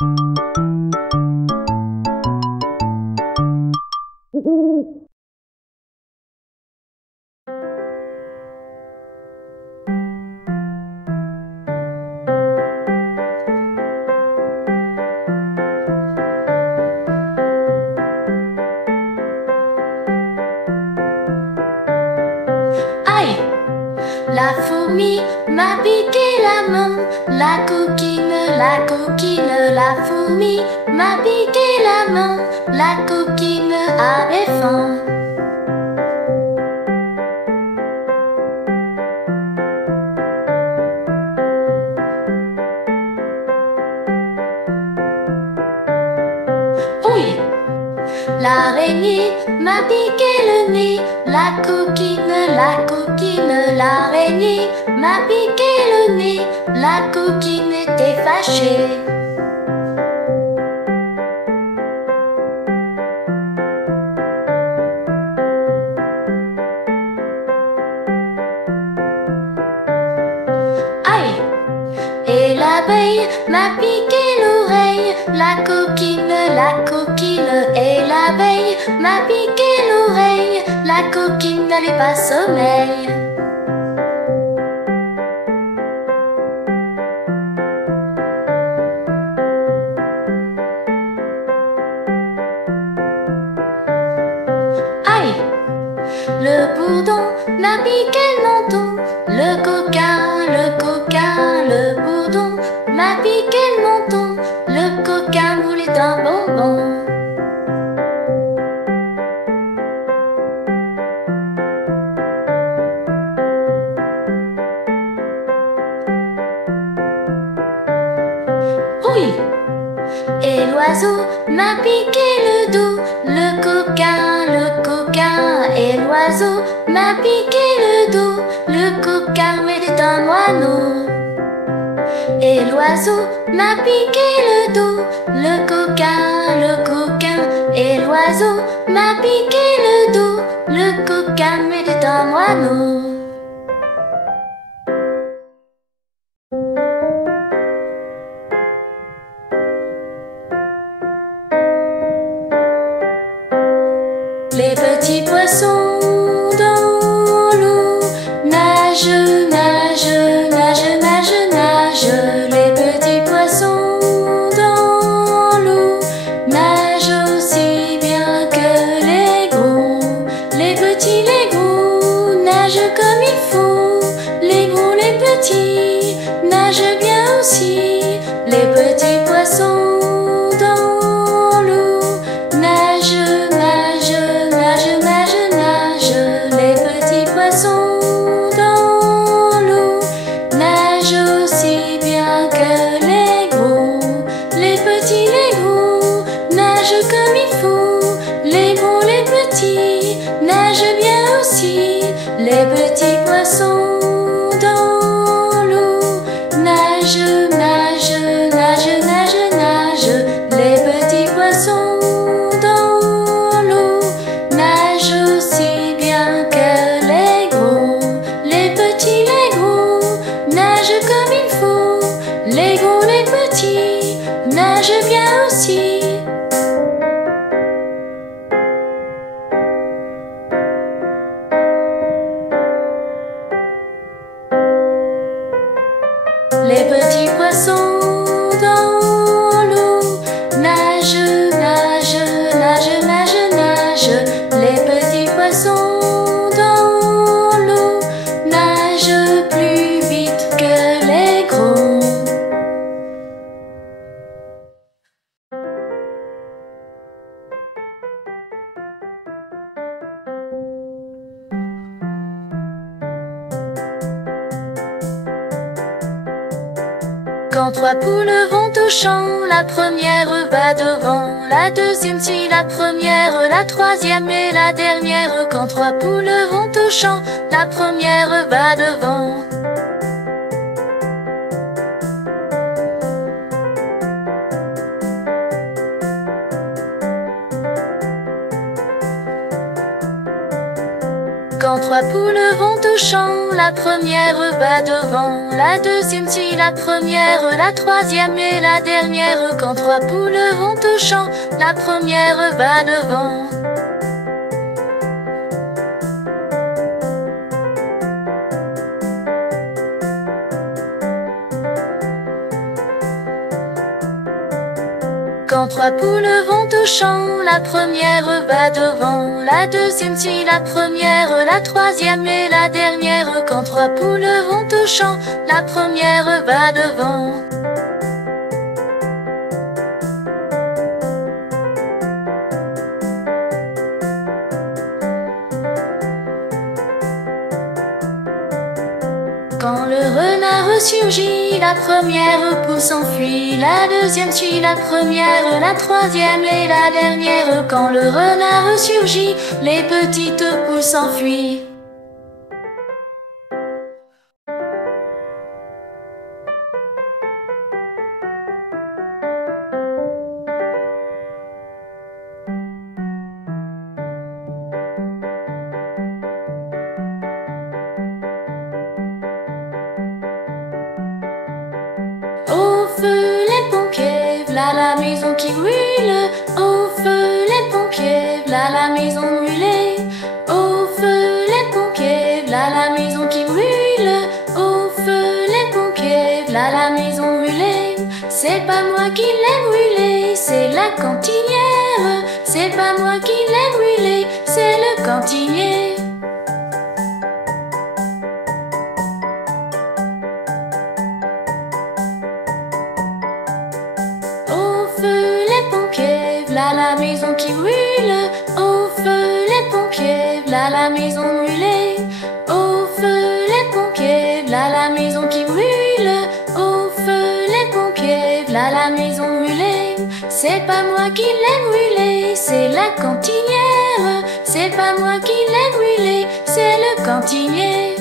Aïe! La fourmi m'a piqué la main, la coquine, la fourmi m'a piqué la main, la coquine avait faim. Oui! L'araignée m'a piqué le nez, la coquine, l'araignée m'a piqué le nez, la coquine était fâchée. Aïe! Et l'abeille m'a piqué l'oreille, la coquine, et l'abeille m'a piqué l'oreille, la coquine n'avait pas sommeil. Aïe! Le bourdon m'a piqué le menton, le coquin, le bourdon m'a piqué le menton, le coquin voulait un bonbon. Oui! Et l'oiseau m'a piqué le dos, le coquin, et l'oiseau m'a piqué le dos, le coquin était un moineau. Et l'oiseau m'a piqué le dos, le coquin, et l'oiseau m'a piqué le dos, le coquin était un moineau. Les petits poissons dans l'eau nagent, nagent, nagent, nagent, nagent. Les petits poissons dans l'eau nagent aussi bien que les gros. Les petits, les gros nagent comme il faut. Les gros, les petits nagent bien aussi. Les petits poissons dans l'eau nagent, nagent, nagent, nagent, nagent. Les petits poissons dans l'eau nagent aussi bien que les gros. Les petits, les gros nagent comme il faut. Les gros, les petits nagent bien aussi. Les petits poissons dans l'eau nagent, nagent, nagent, nagent, nagent. Les petits poissons dans l'eau nagent aussi bien que les gros. Les petits, les gros nagent comme il faut. Les gros, les petits nagent bien aussi. Les petits poissons dans l'eau nagent, nagent, nagent, nagent, nagent. Les petits poissons dans l'eau nagent plus vite que les gros. Quand trois poules vont au champ, la première va devant, la deuxième suit la première, la troisième et la dernière. Quand trois poules vont au champ, la première va devant. Quand trois poules vont au champ, la première va devant, la deuxième suit la première, la troisième et la dernière. Quand trois poules vont au champ, la première va devant. Quand trois poules vont au champ, la première va devant, la deuxième suit la première, la troisième et la dernière. Quand trois poules vont au champ, la première va devant. Quand le renard surgit, la première poule s'enfuit, la deuxième suit la première, la troisième et la dernière. Quand le renard surgit, les petites poules s'enfuient. Au feu les pompiers, v'là la maison qui brûle. Au feu les pompiers, v'là la maison brûlée. Au feu les pompiers, v'là la maison qui brûle. Au feu les pompiers, v'là la maison brûlée. C'est pas moi qui l'ai brûlée, c'est la cantinière. C'est pas moi qui l'ai brûlée, c'est le cantinier. V'là la maison qui brûle, au feu les pompiers, v'là la maison brûlée. Au feu les pompiers, v'là la maison qui brûle. Au feu les pompiers, v'là la maison brûlée. C'est pas moi qui l'ai brûlée, c'est la cantinière. C'est pas moi qui l'ai brûlée, c'est le cantinier.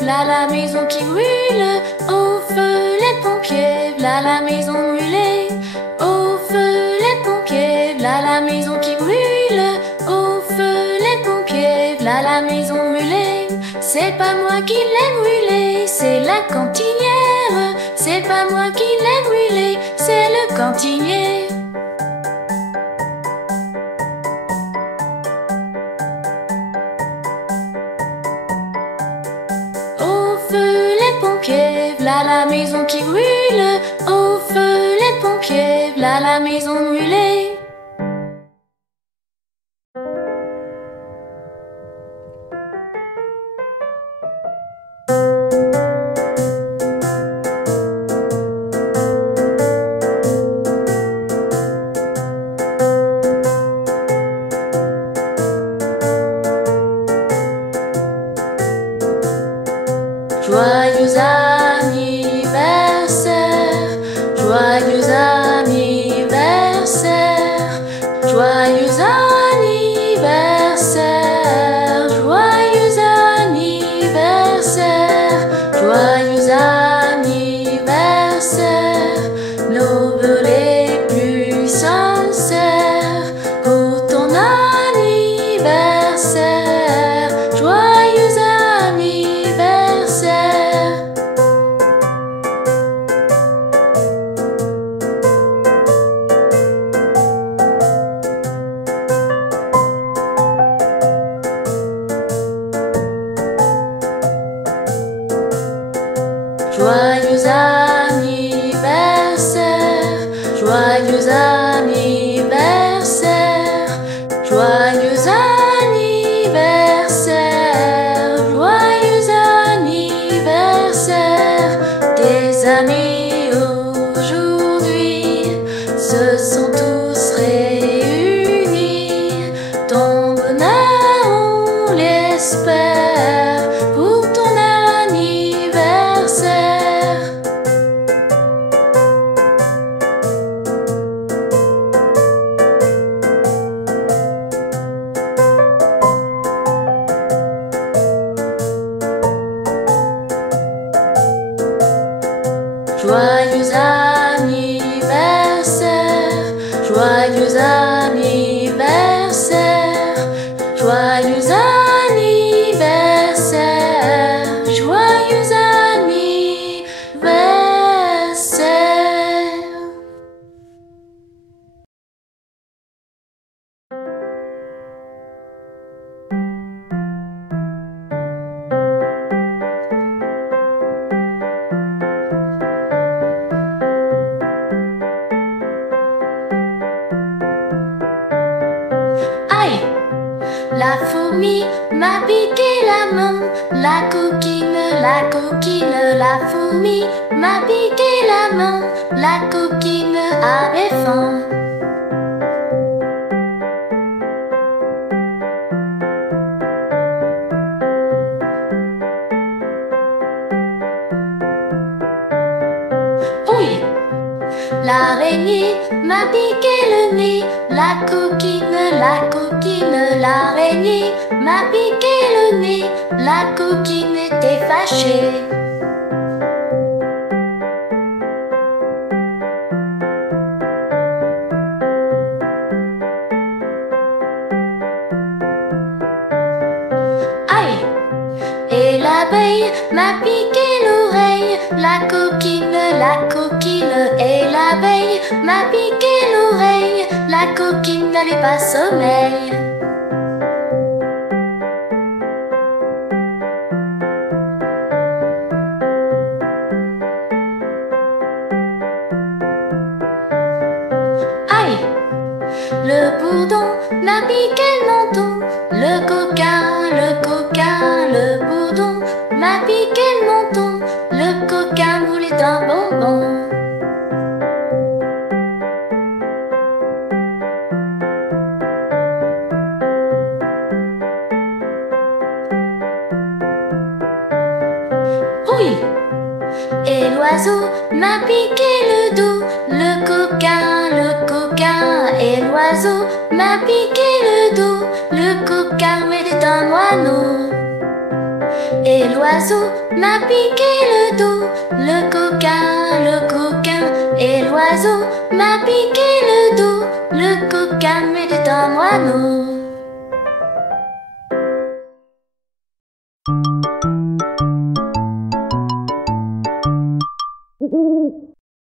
V'là la maison qui brûle, au feu les pompiers, v'là la maison brûlée. Au feu les pompiers, v'là la maison qui brûle. Au feu les pompiers, v'là la maison brûlée. C'est pas moi qui l'ai brûlée, c'est la cantinière. C'est pas moi qui l'ai brûlée, c'est le cantinier. V'là la maison qui brûle, au feu les pompiers, v'là la maison brûlée. Joyeux anniversaire, joyeux anniversaire, joyeux anniversaire, joyeux anniversaire, joyeux anniversaire, nos vœux les plus sincères pour ton anniversaire, joyeux anniversaire. Joyeux anniversaire, joyeux anniversaire, joyeux anniversaire, joyeux anniversaire. Tes amis aujourd'hui se sont tous réunis. Ton bonheur, on l'espère, pour ton anniversaire. Joyeux anniversaire. Joyeux anniversaire, joyeux anniversaire. Aïe! La fourmi m'a piqué la main, la coquine, la fourmi m'a piqué la main, la coquine avait faim. Oui! L'araignée m'a piqué le nez, la coquine, l'araignée m'a piqué le nez, la coquine était fâchée. Aïe! Et l'abeille m'a piqué l'oreille, la coquine, et l'abeille m'a piqué l'oreille, la coquine n'avait pas sommeil. Aïe! Le bourdon m'a piqué le menton, le coquin, le bourdon m'a piqué le menton, le coquin voulait un bonbon. Oui! Et l'oiseau m'a piqué le dos, le coquin, et l'oiseau m'a piqué le dos, le coquin était un moineau. Et l'oiseau m'a piqué le dos, le coquin, et l'oiseau m'a piqué le dos, le coquin était un moineau.